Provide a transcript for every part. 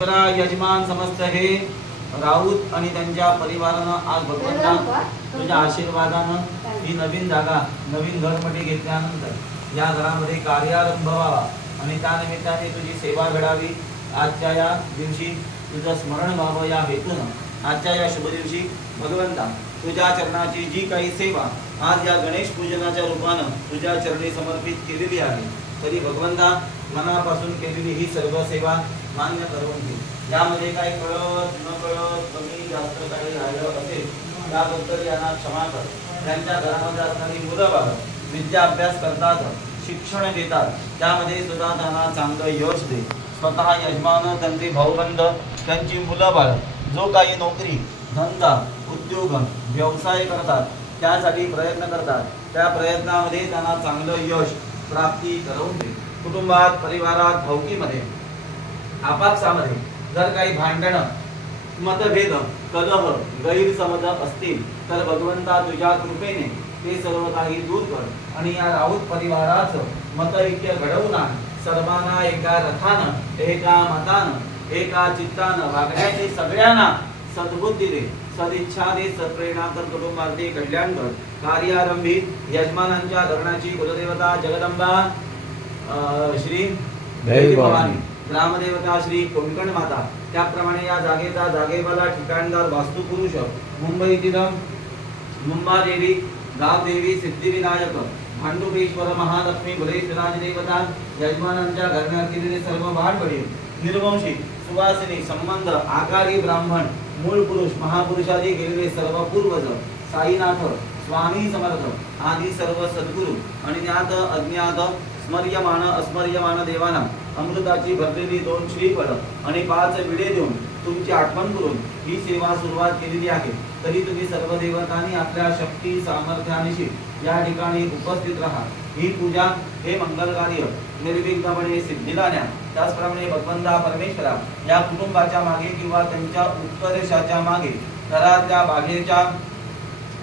यजमान समस्त हे राऊत आणि त्यांच्या परिवारानं आज भगवंता तुझ्या आशीर्वादानं ही नवीन जागा नवीन घरमध्ये घेतल्यानंतर या घरामध्ये कार्यारंभ व्हावा आणि त्या निमित्ताने तुझी सेवा घडावी। आजच्या या दिवशी तुझं स्मरण व्हावं या हेतून आजच्या या शुभ दिवशी भगवंता तुझ्या चरणाची जी काही सेवा आज या गणेश पूजनाच्या रूपानं तुझ्या चरणी समर्पित केलेली आहे, तरी भगवंता मनापासून केलेली ही सर्व सेवा मान्य करून घे। यामध्ये काही कळत न कळत कमी जास्त काही राहिलं असेल त्याबद्दल यांना क्षमा कर। त्यांच्या घरामध्ये असणारी मुलं बाळ विद्या अभ्यास करतात, शिक्षण घेतात, त्यामध्ये सुद्धा त्यांना चांगलं यश दे। स्वतः यजमान, त्यांचे भाऊबंद, त्यांची मुलं बाळ जो काही नोकरी धंदा उद्योग व्यवसाय करतात त्यासाठी प्रयत्न करतात, त्या प्रयत्नामध्ये त्यांना चांगलं यश प्राप्ती करून दे। कुटुंबात परिवारात भावकीमध्ये आपापसामध्ये जर काही भांडण मतभेद कलह गैरसमज असतील तर भगवंता तुझ्या कृपेने ते सर्व काही दूर कर आणि या राऊत परिवाराचं मतऐक्य घडवून आण। सर्वांना एका रथानं एका मतानं एका चित्तानं वागण्याची सगळ्यांना सद्बुद्धी दे, सदिच्छा दे, सत्प्रेरणा कर, कुटुंबार्थी कल्याण कर। कार्यारंभी यजमानांच्या धरणाची कुलदेवता जगदंबा श्री भवानी, ग्रामदेवता श्री कोंकण माता, त्याप्रमाणे या जागेचा जागेवाला ठिकाणदार वास्तुपुरुष मुंबईतील मुंबादेवी गावदेवी सिद्धिविनायक भांडुपेश्वर महालक्ष्मी भुलेश्वराज देवता यजमानांच्या घराण्यात केलेले सर्व वाढवडील निर्वंशी सुवासिनी संबंध आकारी ब्राह्मण मूळ पुरुष महापुरुषादी गेलेले सर्व पूर्वज साईनाथ स्वामी समर्थ आदी सर्व सद्गुरु आणि ज्ञात अज्ञात स्मर्यमान अस्मर्यमान देवाना अमृताची भरलेली 2 श्रीफळ आणि 5 विडे देऊन तुमची आठवण करून ही सेवा सुरुवात केलेली आहे। तरी तुम्ही सर्व देवतांनी आपल्या शक्ती सामर्थ्यानिशी या ठिकाणी उपस्थित राहा। ही पूजा हे मंगल कार्य निर्विघ्नपणे सिद्धीला न्या। त्याचप्रमाणे भगवंता परमेश्वरा या कुटुंबाच्या मागे किंवा त्यांच्या उत्कर्षाच्या मागे घरातल्या बाहेरच्या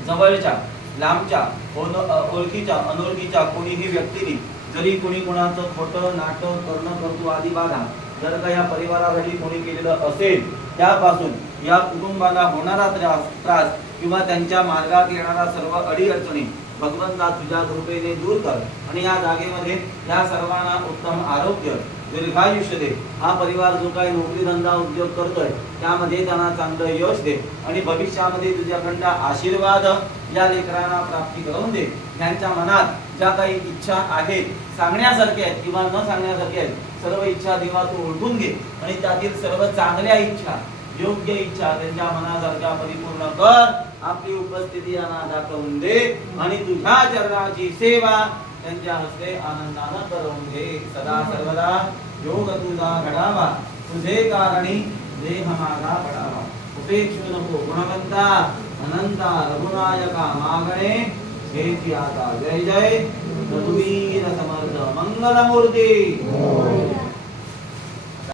जवळच्या लांबच्या ओळखीच्या अनोळखीच्या कोणीही व्यक्तीने जरी कोणी कोणाचं खोटं नाटक करणं कर्तृ आदी बाधा जर का या परिवारासाठी कोणी केलेलं असेल त्यापासून या कुटुंबाला होणारा त्रास किंवा त्यांच्या मार्गात येणारा सर्व अडीअडचणी भगवंता तुझ्या कृपेने दूर कर आणि या जागेमध्ये या सर्वांना उत्तम आरोग्य दीर्घायुष्य दे। हा परिवार जो काही नोकरी धंदा उद्योग करतोय त्यामध्ये त्यांना चांगलं यश दे आणि भविष्यामध्ये तुझ्याकडून आशीर्वाद या लेकरांना प्राप्ती करून दे। त्यांच्या मनात ज्या काही इच्छा आहेत सांगण्यासारख्या आहेत किंवा न सांगण्यासारख्या आहेत सर्व इच्छा देवा तू ओळखून घे आणि त्यातील सर्व चांगल्या इच्छा योग्य इच्छा त्यांच्या मनासारख्या परिपूर्ण कर। आपली उपस्थिती यांना दाखवून दे आणि तुझ्या चरणाची सेवा त्यांच्या हस्ते आनंदानं करून घे। सदा सर्वदा योग तुझा घडावा, तुझे कारणी देह मागा पडावा। उपेक्षु नको गुणवंता अनंता रघुनायका मागणे हेची आता जय जय रघुवीर समर्थ मंगलमूर्ती।